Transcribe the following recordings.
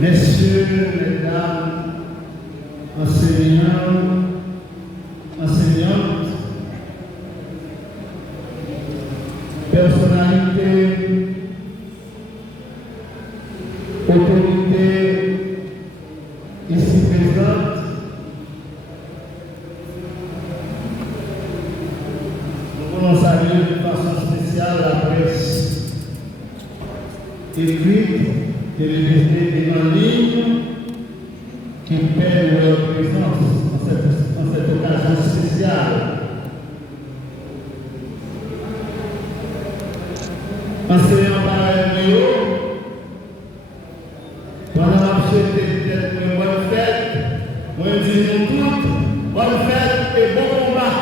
Messieurs, mesdames, enseignants, enseignantes, personnalités, autorités ici présentes, nous voulons saluer de façon spéciale la presse écrite, télévisée et en ligne qui paie leur présence en cette occasion spéciale. Enseignant par Néo, pendant la souhaité peut-être une bonne fête, moi je dis nous toutes, bonne fête et bon combat.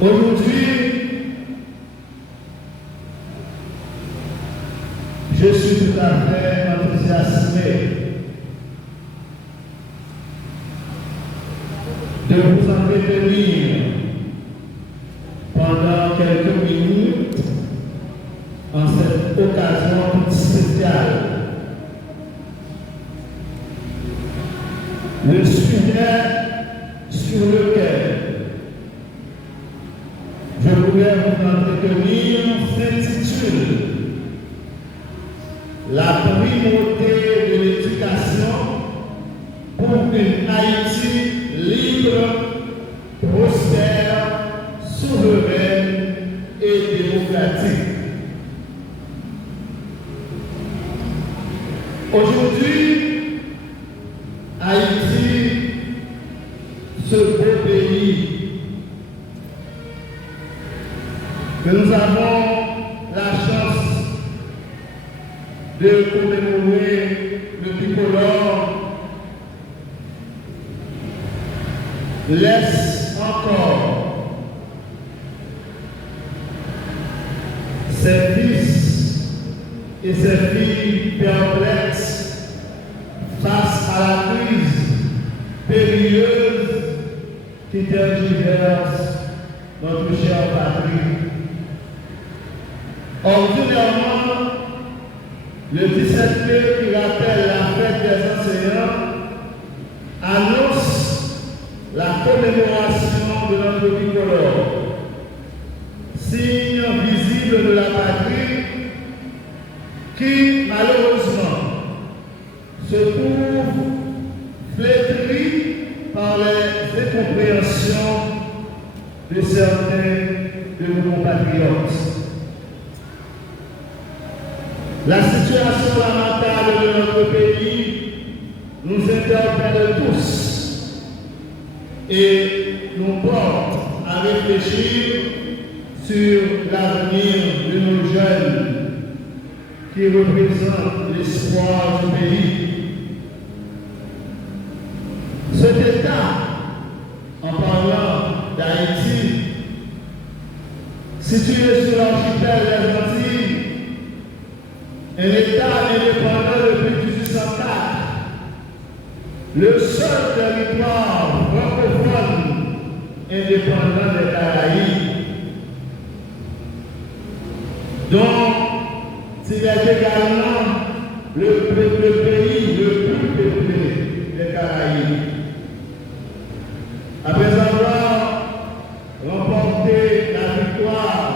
Aujourd'hui, je suis tout à fait enthousiasmé de vous entretenir pendant quelques minutes en cette occasion toute spéciale. Le sujet sur lequel je voulais vous entretenir s'intitule La primauté de l'éducation pour une Haïti libre, prospère, souveraine et démocratique. Aujourd'hui, Haïti, ce beau pays que nous avons la chance de commémorer le tricolore, laisse encore ses fils et ses filles perplexes face à la crise périlleuse qui tergiverse notre chère patrie. Ordinairement, le 17 mai qui rappelle la fête des enseignants annonce la commémoration de notre tricolore, signe visible de la patrie qui malheureusement se trouve flétrie par les incompréhensions de certains de nos compatriotes. La situation lamentable de notre pays nous interpelle tous et nous porte à réfléchir sur l'avenir de nos jeunes qui représentent l'espoir du pays. Cet État, en parlant d'Haïti, situé sur l'archipel des Antilles, un État indépendant depuis 1804, le seul territoire francophone indépendant des Caraïbes, dont il est également le pays le plus peuplé des Caraïbes. Après avoir remporté la victoire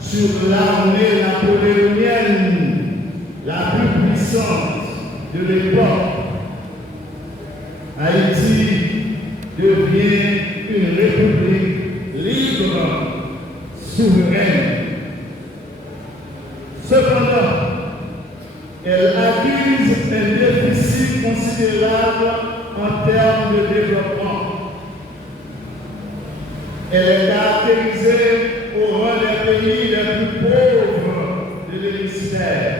sur l'armée napoléonienne la plus puissante de l'époque, Haïti devient une république libre, souveraine. Cependant, elle accuse un déficit considérable en termes de développement. Elle est caractérisée au rang des pays les plus pauvres de l'hémisphère.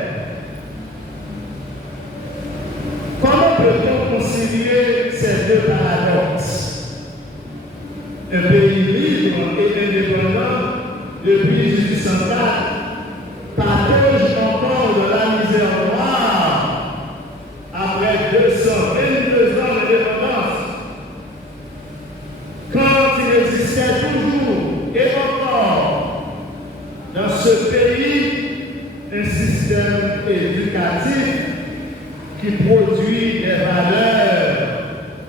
Comment peut-on concilier ces deux paradoxes? Un pays libre et indépendant depuis 1804 partage encore de la misère noire après 222 ans d'indépendance, quand il existait toujours et encore ce pays un système éducatif qui produit des valeurs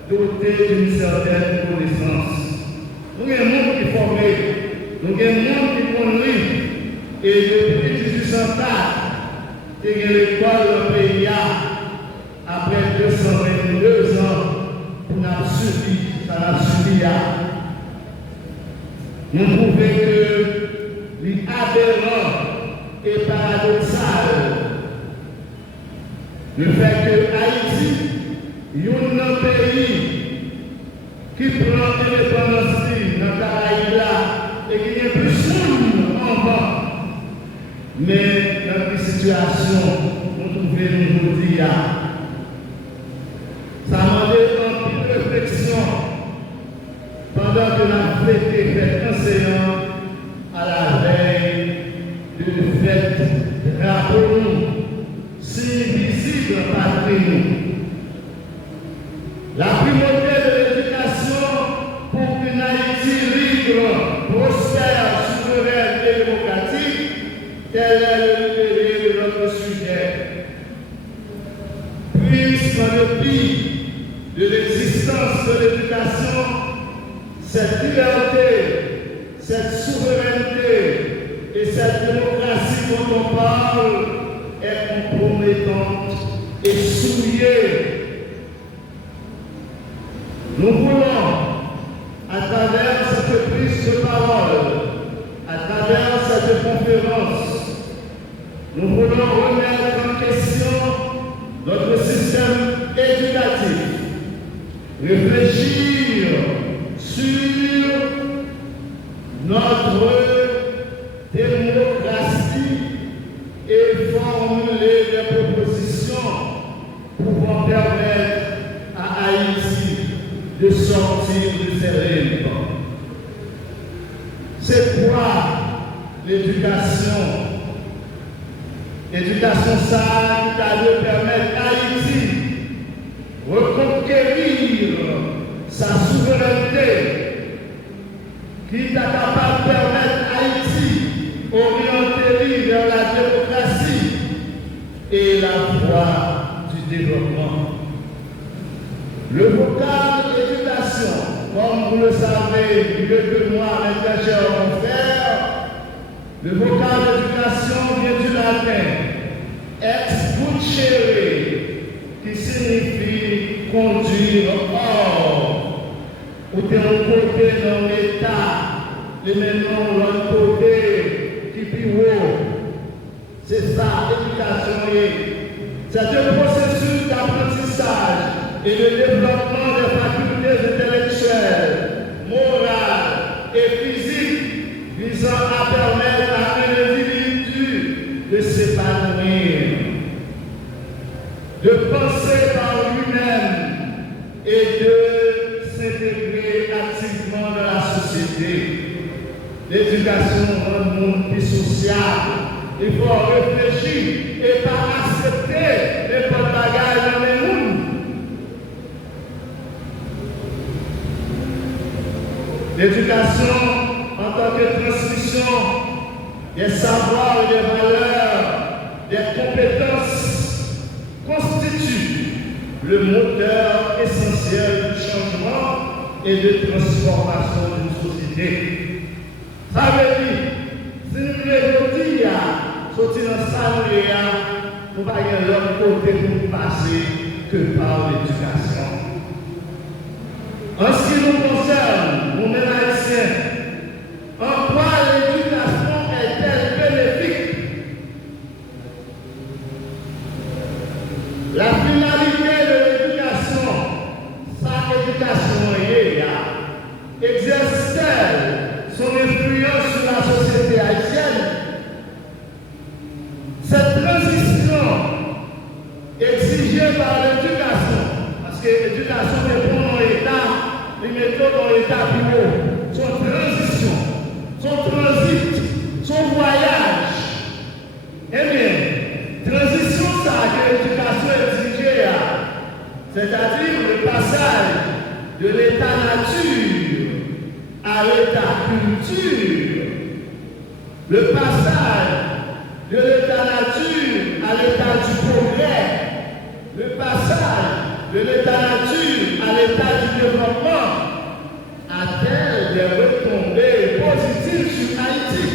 dotées d'une certaine connaissance. Nous avons un monde qui est formé, nous avons un monde qui conduit, et depuis 1804, il y a l'école dans le pays après 222 ans pour nous subir, ça l'a subi. Nous trouvons que l'aberrant et paradoxal le fait que Haïti est un pays qui prend l'indépendance dans le Caraïbe et qui est plus sombre en bas. Mais dans une situation, nous trouvons aujourd'hui, ça m'a donné une réflexion pendant que nous avons fait enseignant à la veille de fête. Rappelons-nous, si visible patrie, la primauté de l'éducation pour une Haïti libre, prospère, souveraine et démocratique, tel est le de notre sujet. Puisse, en dépit de l'existence de l'éducation, cette liberté, cette souveraineté et cette démocratie dont on parle est compromettante et souillée. Nous voulons, à travers cette prise de parole, à travers cette conférence, nous voulons remettre en question notre système éducatif, réfléchir sur notre démocratie et formuler des propositions pouvant permettre à Haïti de sortir de ses rêves. C'est quoi l'éducation? L'éducation, ça qui a de permettre à Haïti de reconquérir sa souveraineté, qui est capable de permettre à Haïti d'orienter vers la démocratie et la voie du développement. Le vocable éducation, comme vous le savez mieux que moi, mes très chers confrères, le vocable éducation vient du latin ex bucere, qui signifie conduire hors, ou t'es un côté dans l'état, et maintenant l'autre côté qui pivot. C'est ça, l'éducation. C'est un processus d'apprentissage et de développement des facultés intellectuelles, morales et physiques visant à permettre à un individu de s'épanouir, de penser par lui-même et de s'intégrer activement dans la société. L'éducation rend le monde plus sociable. Il faut réfléchir et pas accepter les bonnes bagages dans les mondes. L'éducation, en tant que transmission des savoirs et des valeurs, des compétences, constitue le moteur essentiel du changement et de transformation d'une société. Ça veut dire, si nous voulons dire, sortir dans le salariat, nous ne pouvons pas l'autre côté pour passer que par l'éducation. En ce qui nous concerne, nous, les Haïtiens, en quoi l'éducation est-elle bénéfique? La finalité de l'éducation, sa éducation exerce-t-elle son influence sur la société haïtienne? Cette transition exigée par l'éducation, parce que l'éducation répond dans l'État, les méthodes dans l'État plus haut, son transition, son transit, son voyage. Eh bien, transition, ça que l'éducation est exigée, c'est-à-dire le passage de l'état nature à l'état culture, le passage de l'état nature à l'état du progrès, le passage de l'état nature à l'état du développement, a-t-elle des retombées positives sur Haïti?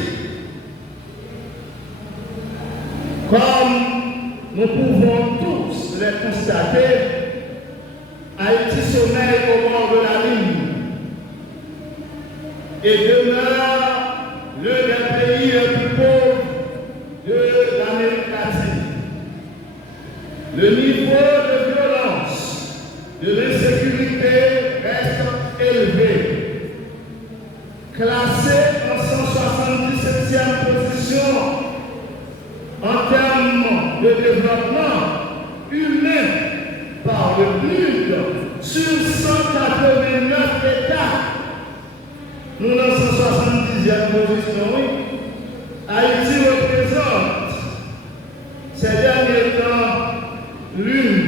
Comme nous pouvons tous les constater, Haïti sommeille au bord de la ligne et demeure l'un des pays les plus pauvres de l'Amérique latine. Le niveau de violence, de l'insécurité reste élevé. Classé en 177e position en termes de développement humain par le PNUD sur 189 États. Nous dans 170e position, oui. Haïti représente ces derniers temps l'une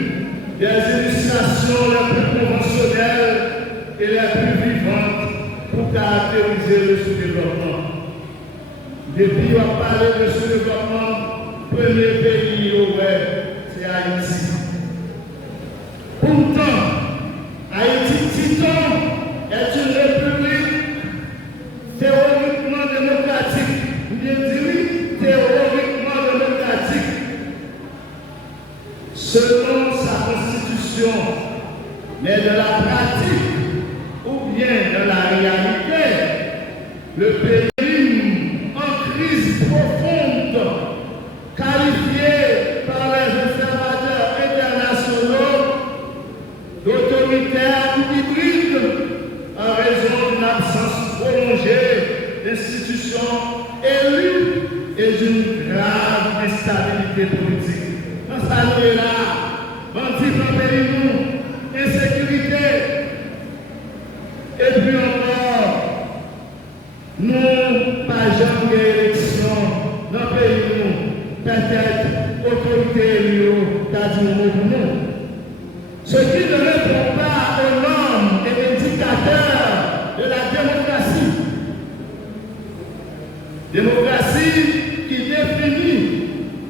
des illustrations les plus conventionnelles et les plus vivantes pour caractériser le sous-développement. Depuis on a parlé de sous-développement, premier pays au web, c'est Haïti. Pourtant, Haïti, dit-on, est une république théoriquement démocratique. Bien dit, théoriquement démocratique. Selon sa constitution, mais de la pratique ou bien de la réalité, le pays en crise profonde, qualifié par les observateurs internationaux d'autoritaires ou hybrides en raison d'une absence prolongée d'institutions élues et d'une grave instabilité politique. Dans sa ligne là, bandits dans le pays, nous, insécurité, et puis encore, nous, pas jamais d'élection dans le pays, nous, peut-être, autorité élue, t'as dit pour nous. Ce qui ne répond pas aux normes et indicateurs de la démocratie. Démocratie qui définit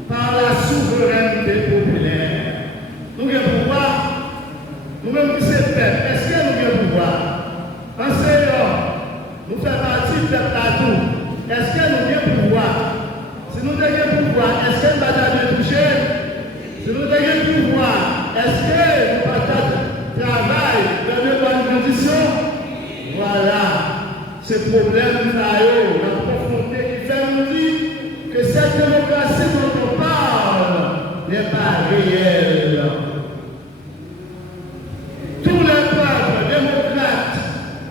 par la souveraineté populaire. Nous avons pouvoir, nous-mêmes qui sommes peuple, est-ce que nous avons pouvoir? Enseignants, nous faisons partie de peuple à tout. Est-ce que nous avons pouvoir? Si nous avons pouvoir, est-ce que nous allons toucher? Si nous avons pouvoir, est-ce que nous allons travailler dans de bonnes conditions? Voilà, ce problème la profondeur qui fait nous dire que cette démocratie dont on parle n'est pas réelle. Tous les peuples démocrates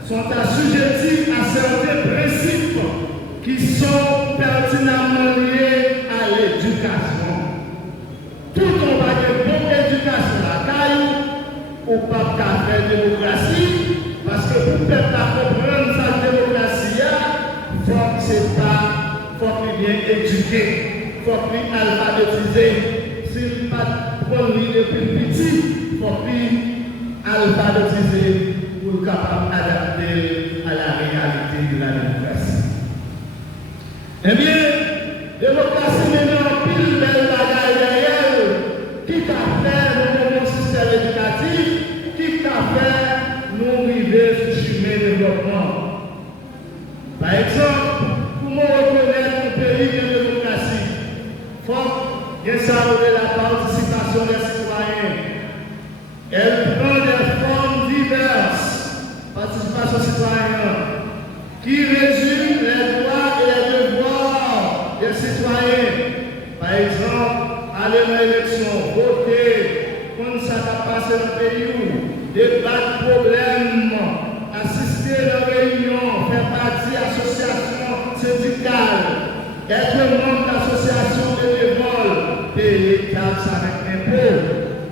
sont assujettis à certains principes qui sont pertinemment liés à l'éducation. Tout on va de bonne éducation à caillou ou pas qu'à faire démocratie, parce que pour ne pas comprendre sa démocratie, il faut qu'il bien éduqué, il faut qu'il alphabétisé. S'il ne pas prendre depuis petit, il faut qu'il alphabétisé pour être capable d'adapter à la réalité de la démocratie. Eh bien, démocratie maintenant en pile belle bagaille derrière, qui a fait notre système éducatif, qui a fait nous arriver sur le chemin de développement. Par exemple, pour nous reconnaître un pays de démocratie, il faut bien saluer la participation des citoyens. Elle prend des formes diverses, participation citoyenne, qui résume les droits et les devoirs des citoyens. Par exemple, aller à l'élection, voter, quand ça va passer dans le pays, débattre problèmes, assister à la réunion, faire partie d'associations syndicales, être membre d'associations de bénévoles, payer taxes avec impôts.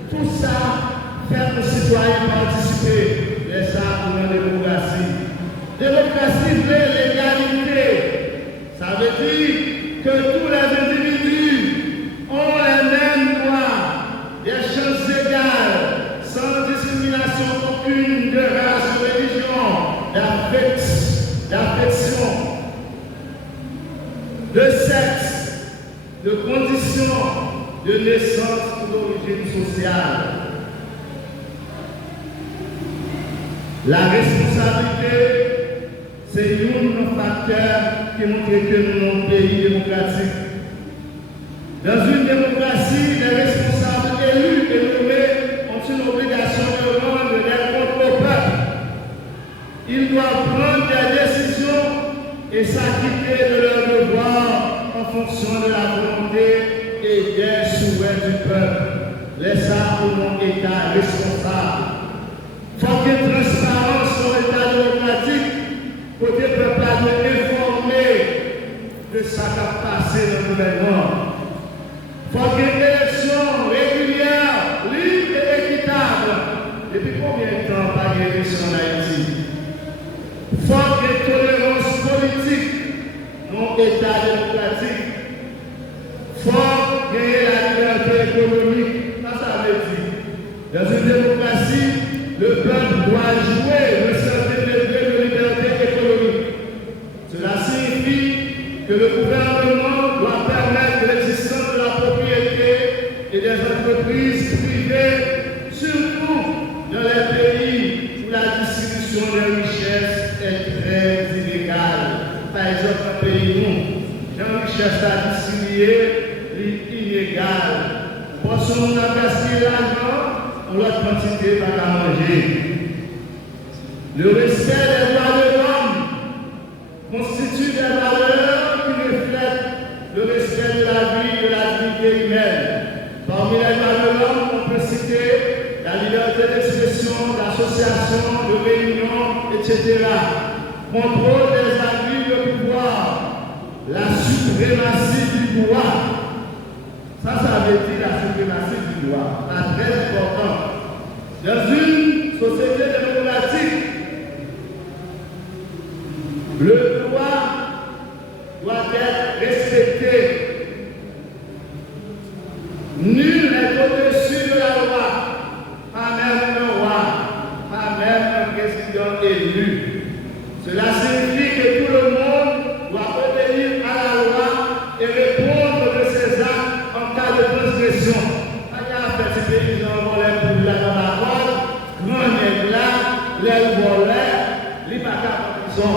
Tout ça fait que les citoyens participer. C'est ça pour la démocratie. Démocratie veut l'égalité. Ça veut dire que tous les individus ont les mêmes droits, des chances égales, sans discrimination aucune de race, religion. de conditions de naissance ou d'origine sociale. La responsabilité, c'est un facteur qui montre que nous sommes un pays démocratique. Dans une démocratie, les responsables élus et nommés ont une obligation de rendre des comptes au peuple. Ils doivent prendre des décisions et s'acquitter de leurs devoirs en fonction de la volonté et des souhaits du peuple. Laissez-ça pour mon État responsable. Il faut qu'il y ait transparence sur l'État démocratique pour que le peuple soit informé de ce qui a passé dans le gouvernement. Il faut qu'il y ait une élection régulière, libre et équitable. Depuis combien de temps pas d'élection en Haïti? Il faut qu'il y ait tolérance politique dans l'État démocratique. Il faut qu'il y ait la liberté économique. Ça veut dire. Dans une démocratie, le peuple doit jouer le certain degré de liberté économique. Cela signifie que le gouvernement doit permettre l'existence de la propriété et des entreprises privées, surtout dans les pays où la distribution des richesses est très inégale. Par exemple, un pays où la richesse à distribuer est inégale. Pour ce qu'on a gaspillé l'argent, on l'autre quantité pas à manger. Le respect des droits de l'homme constitue des valeurs qui reflètent le respect de la vie et de la dignité humaine. Parmi les droits de l'homme, on peut citer la liberté d'expression, d'association, de réunion, etc. Contrôle des abus de pouvoir, la suprématie du droit. Ça veut dire la suprématie du droit. C'est très important. Dans une société démocratique, le droit doit être respecté. Nul n'est au-dessus de la loi, pas même un roi, pas même un président élu. Cela signifie que tout le monde doit obéir à la loi et répondre de ses actes en cas de transgression. Il y a un petit pays qui ont volé pour la parole, grand nègre là, les volets, les patas en prison.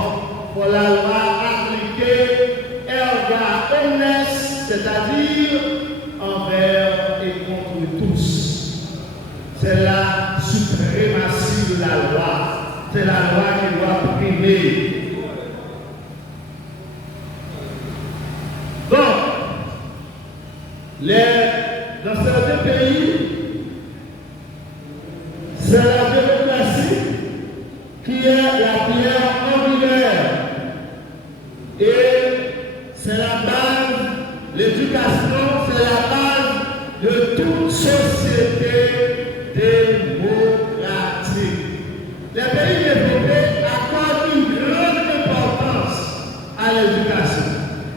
Pour la loi appliquée, erga omnes, c'est-à-dire envers et contre tous. C'est la suprématie de la loi. C'est la loi qui doit primer. Donc, dans certains pays, c'est la démocratie qui est la pierre angulaire. Et c'est la base, l'éducation, c'est la base de toute société démocratique. Les pays développés accordent une grande importance à l'éducation.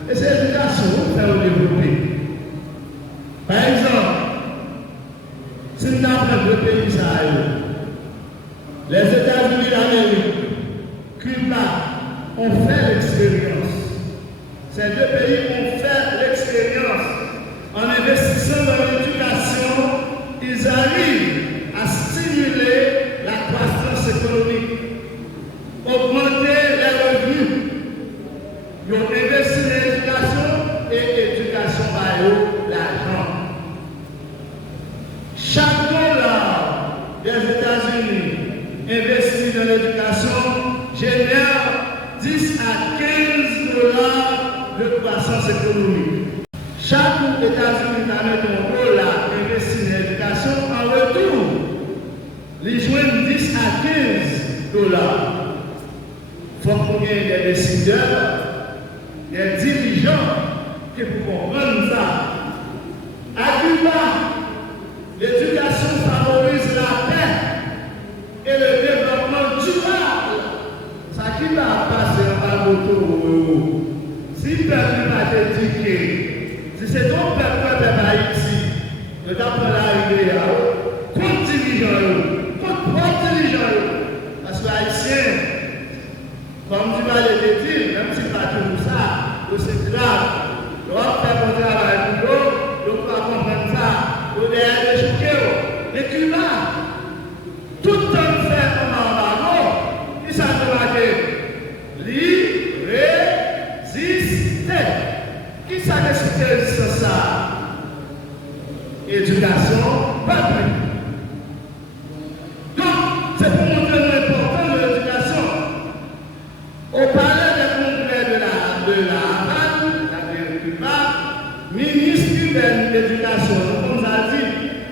Et cette éducation, on fait le développer. Par exemple, si nous avons deux pays sahariens, les États-Unis d'Amérique, Cuba, ont fait l'expérience. Ces deux pays ont fait l'expérience. En investissant dans l'éducation, ils arrivent à stimuler la croissance économique, augmenter les revenus. Ils ont investi dans l'éducation et l'éducation par l'argent. Chaque dollar des États-Unis investi dans l'éducation génère 10 à 15 dollars de croissance économique. Chaque États-Unis a mis un dollar investi dans l'éducation, en retour, ils joignent 10 à 15 dollars. Il faut qu'on ait des décideurs, des dirigeants qui pourront rendre ça. À Cuba, l'éducation favorise la paix et le développement durable. Ça qui va passer en moto. Si le peuple va t'éduquer, si c'est ton peuple d'Haïti, de t'apprendre à arriver à eux, contre dirigeants, contre dirigeants. Parce que l'Haïtien, comme tu vas le dire, même si pas tout ça, c'est grave. On va faire mon travail pour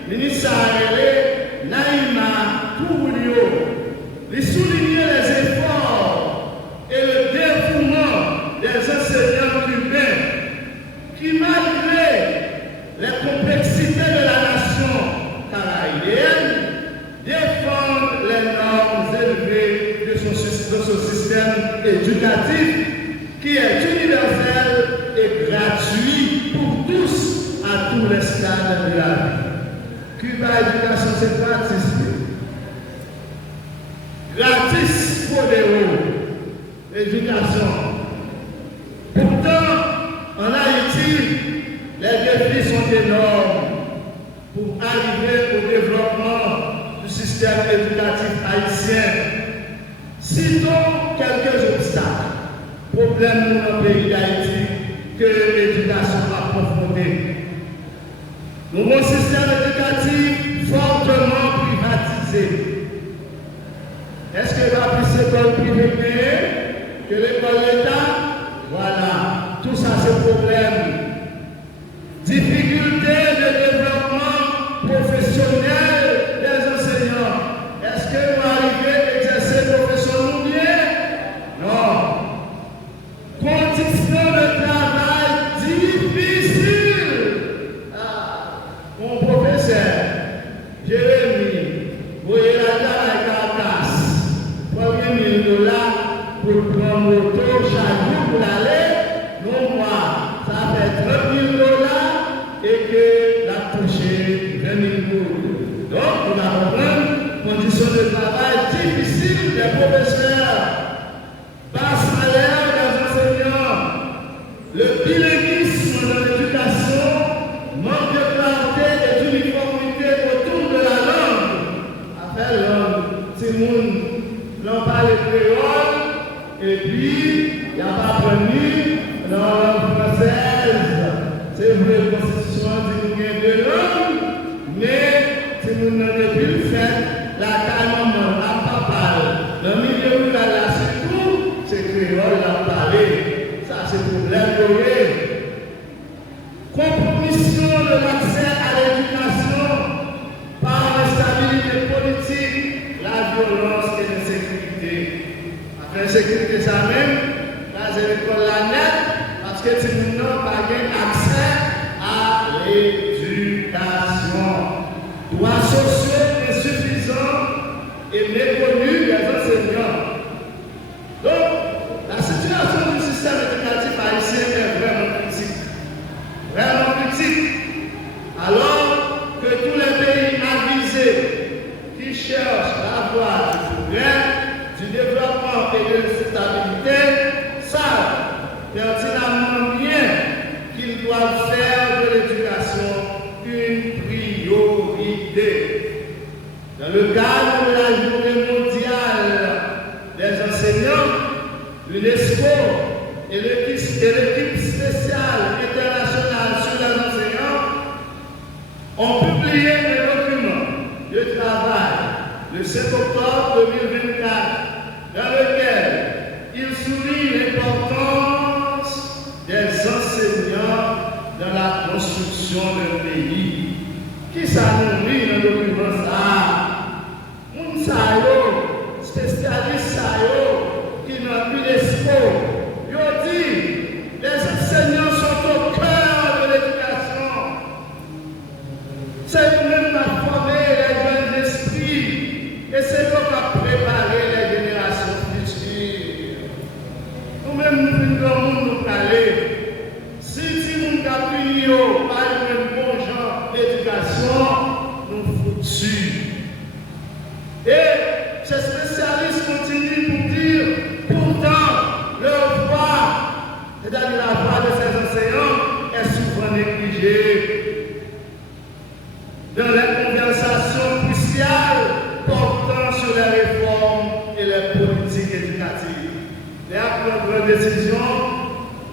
ministre Naïma Kouroulio, il soulignait les efforts et le dévouement des enseignants cubains qui, malgré les complexités de la nation caribéenne, défendent les normes élevées de son système éducatif qui est universel et gratuit pour tous à tous les stades de la vie. Cuba Éducation, c'est gratis. Gratis pour l'éducation. Pourtant, en Haïti, les défis sont énormes pour arriver au développement du système éducatif haïtien. Citons quelques obstacles, problèmes dans le pays d'Haïti que l'éducation a confronté. Nos système éducatif fortement privatisé. Est-ce que va plus l'école privée que l'école d'État? Voilà, tout ça c'est problème. Difficulté de développement professionnel des enseignants. Est-ce que vous arrivez à exercer profession ou bien? Non. Conditions de travail difficiles. Mon professeur, Jérémy, vous voyez la taille $1 000 pour prendre moto chaque jour pour aller, non moi, ça fait $30 000 et que la touché 20 000 €. Donc, on va comprendre, conditions de travail difficiles des professeurs, bas salaire des enseignants, le bilinguisme dans l'éducation, manque de clarté et d'uniformité autour de la langue. Après langue, tout le monde n'en parle créole, et puis il n'y a pas connu dans la langue française. C'est vrai, la Constitution dit qu'il y a deux langues, mais si nous n'avons plus fait, la maman, la papa, dans le milieu rural, là, c'est tout, c'est créole, la parler. Ça, c'est le problème de compromission de l'accès à l'éducation par l'instabilité politique, la violence et l'insécurité. Après l'insécurité, ça même, là, c'est l'école la nette, parce que si nous n'avons pas accès à l'éducation. Droits sociaux insuffisants et méconnus des enseignants. Donc, la situation du système éducatif haïtien est vraiment critique. Vraiment critique. Alors que tous les pays avisés qui cherchent la voie du progrès, du développement et de la stabilité savent pertinemment bien qu'ils doivent faire de l'éducation une priorité. Dans le cadre de la journée mondiale des enseignants, l'UNESCO et l'équipe spéciale internationale sur les enseignants ont publié un document de travail le 7 octobre 2024 dans lequel ils soulignent l'importance des enseignants dans la construction d'un pays. Qui ça nous dit dans le document ça? Mounsayo, spécialiste Sayo, qui n'a plus d'espoir. Il dit, les enseignants sont au cœur de l'éducation. C'est nous-mêmes qui avons formé les jeunes esprits et c'est nous qui avons préparé les générations futures. Nous-mêmes, nous venons au monde nous parler. Si nous avons puni par le bon genre d'éducation, nous foutus. Et ces spécialistes continuent pour dire, pourtant, leur voix, c'est-à-dire la voix de ces enseignants, est souvent négligée. Dans les conversations cruciales portant sur les réformes et les politiques éducatives, les prendre décision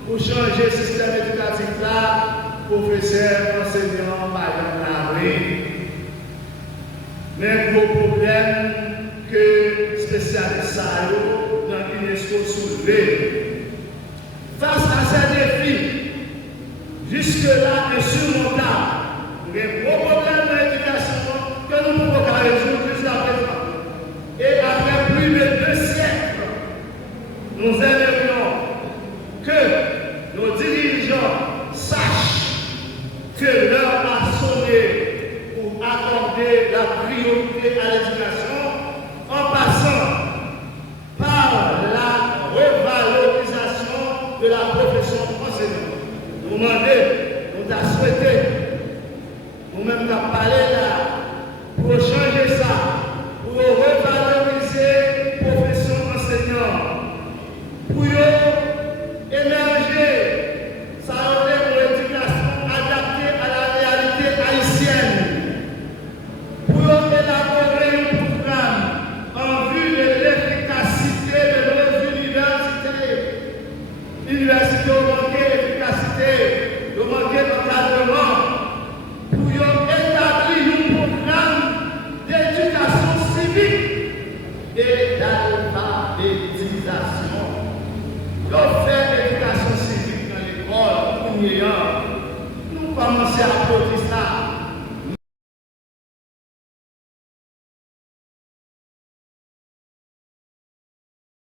pour changer le système éducatif là, professeurs, enseignants, par exemple, mais gros problème que spécialistes dans l'UNESCO soulevé. Face à ces défis, jusque-là insurmontables, les gros problèmes de l'éducation nous aimerions que nos dirigeants sachent que l'heure a sonné pour accorder la priorité à l'éducation en passant par la revalorisation de la profession enseignante. Nous demandons, nous avons souhaité, nous-mêmes nous avons parlé là, pour changer ça, pour revaloriser la profession enseignante, pour émerger, ça a été pour l'éducation adaptée à la réalité haïtienne, pour élaborer un programme en vue de l'efficacité de nos universités. L'université a manqué d'efficacité, a manqué d'encadrement, pour établir un programme d'éducation civique et d'alphabétisation. Nous fait l'éducation civique dans l'école, nous commençons à